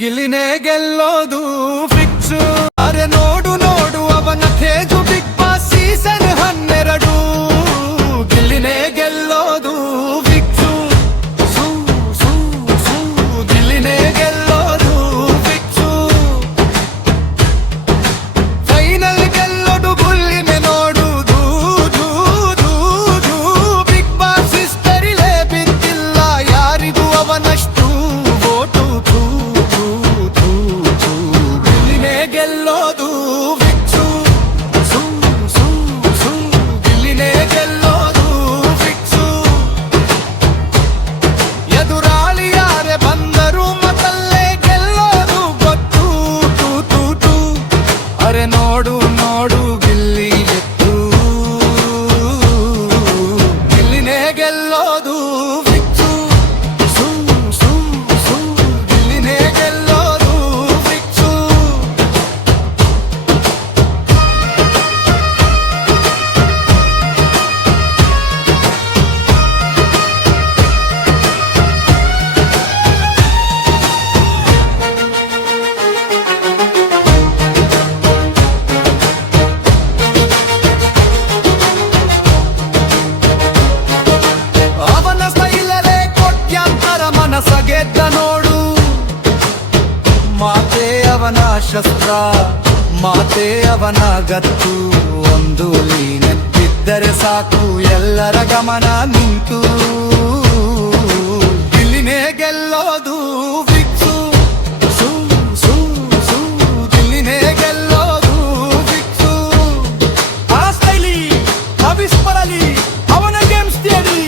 ಗಿಲ್ಲಿನೇ ಗೆಲ್ಲೋದು ಫಿಕ್ಸ್. ಅರೆ ನೋಡು ನೋಡು ಅವನ ತೇಜು ಬಿಗ್ ಬಾಸ್ ಸೀಸನ್ 12. ಗಿಲ್ಲಿನೇ ಗೆಲ್ಲೋದು ಫಿಕ್ಸ್. ಗಿಲ್ಲಿನೇ ಗೆಲ್ಲೋದು ಫಿಕ್ಸ್. ಫೈನಲ್ ಗೆಲ್ಲೋದು ಗುಲ್ಲಿನೇ ನೋಡುದು. ಬಿಗ್ ಬಾಸ್ ಹಿಸ್ಟರಿಲೇ ಬಿದ್ದಿಲ್ಲ ಯಾರಿಗೂ ಅವನಷ್ಟು ವೋಟು. ಗಿಲ್ಲಿನೇ ಗೆಲ್ಲೋದು ಫಿಕ್ಸು. ಗಿಲ್ಲಿನೇ ಗೆಲ್ಲೋದು ಫಿಕ್ಸು. ಎದುರಾಳಿ ಯಾರೇ ಬಂದರು ಮತಲ್ಲೇ ಗೆಲ್ಲೋದು ಗೊತ್ತು. ಅರೆ ನೋಡು ನೋಡು ಗಿಲ್ಲಿ ಎತ್ತು. ಗಿಲ್ಲಿನೇ ಗೆಲ್ಲೋದು ಫಿಕ್ಸು. ಗಿಲ್ಲಿನೇ ಗೆಲ್ಲೋದು ಫಿಕ್ಸು. ಅವನ ಸ್ಟೈಲಲ್ಲೇ ಕೋಟ್ಯಾಂತರ ಮನಸ ಗೆದ್ದ ನೋಡು. ಮಾತೆ ಅವನ ಶಸ್ತ್ರ, ಮಾತೆ ಅವನ ಗತ್ತು. ಒಂದು ನೆನಪಿದ್ದರೆ ಸಾಕು ಎಲ್ಲರ ಗಮನ ನಿಂತು. ಗಿಲ್ಲಿನೇ ಗೆಲ್ಲೋದು ಫಿಕ್ಸು. ಗಿಲ್ಲಿನೇ ಗೆಲ್ಲೋದು ಫಿಕ್ಸು. ಆ ಸ್ಟೈಲಿ ಅವಿಸ್ಮರಲಿ ಅವನ ಗೇಮ್ ಸ್ಟೇಡಿ.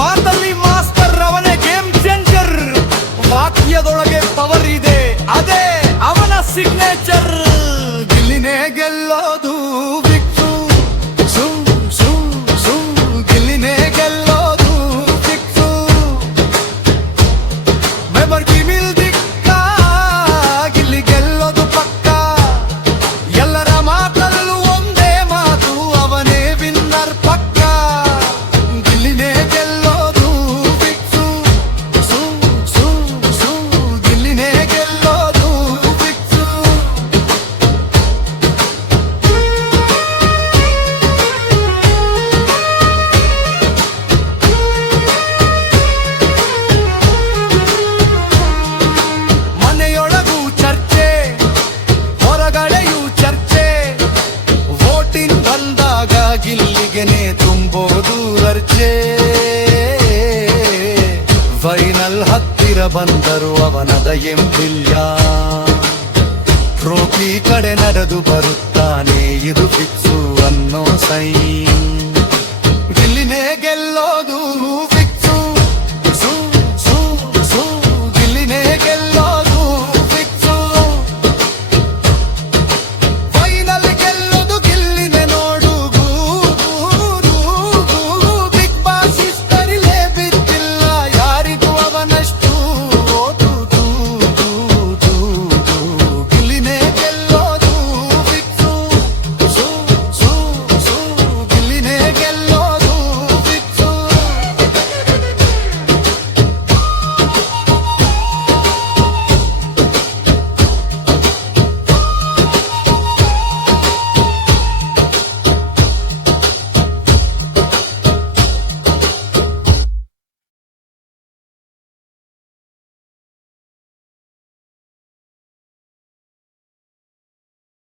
ಮಾತಲ್ಲಿ ಮಾಸ್ಟರ್ ಅವನೇ ಗೇಮ್ ಚೇಂಜರ್. ವಾಕ್ಯದೊಳಗೆ ಪವರ್ ಇದೆ, ಅದೇ ಅವನ ಸಿಗ್ನೇಚರ್. ಗಿಲ್ಲಿನೇ ಗೆಲ್ಲೋದು ಫಿಕ್ಸು. ಗಿಲ್ಲಿನೇ ಗೆಲ್ಲೋದು ಫಿಕ್ಸು. ಮೆಬರ್ಗಿ ಮಿಲ್ದಿಕ್ಕ ಗಿಲ್ಲಿ ಗೆಲ್ಲೋದು ಪಕ್ಕ. ಎಲ್ಲರ ಮಾತಲ್ಲೂ ಒಂದೇ ಮಾತು, ಅವನೇ ವಿನ್ನರ್ ಪಕ್ಕ. ಗಿಲ್ಲಿನೇ ಗೆಲ್ಲೋದು ಫಿಕ್ಸು. ಗಿಲ್ಲಿನೇ ಗೆಲ್ಲೋದು ಫಿಕ್ಸು. ಮನೆಯೊಳಗೂ ಚರ್ಚೆ, ಹೊರಗಡೆಯೂ ಚರ್ಚೆ. ವೋಟಿಂಗ್ ಬಂದಾಗ ಗಿಲ್ಲಿಗೆನೆ ತುಂಬೋದು ಅರ್ಚೆ. ಫೈನಲ್ ಹತ್ತಿರ ಬಂದರು ಅವನದ ಎಂಬಿಲ್ಯ. ಟ್ರೋಫಿ ಕಡೆ ನಡೆದು ಬರುತ್ತಾನೆ ಇದು ಫಿಕ್ಸು ಅನ್ನೋ ಸೈನ್. ಗಿಲ್ಲಿನೇ ಗೆಲ್ಲೋದು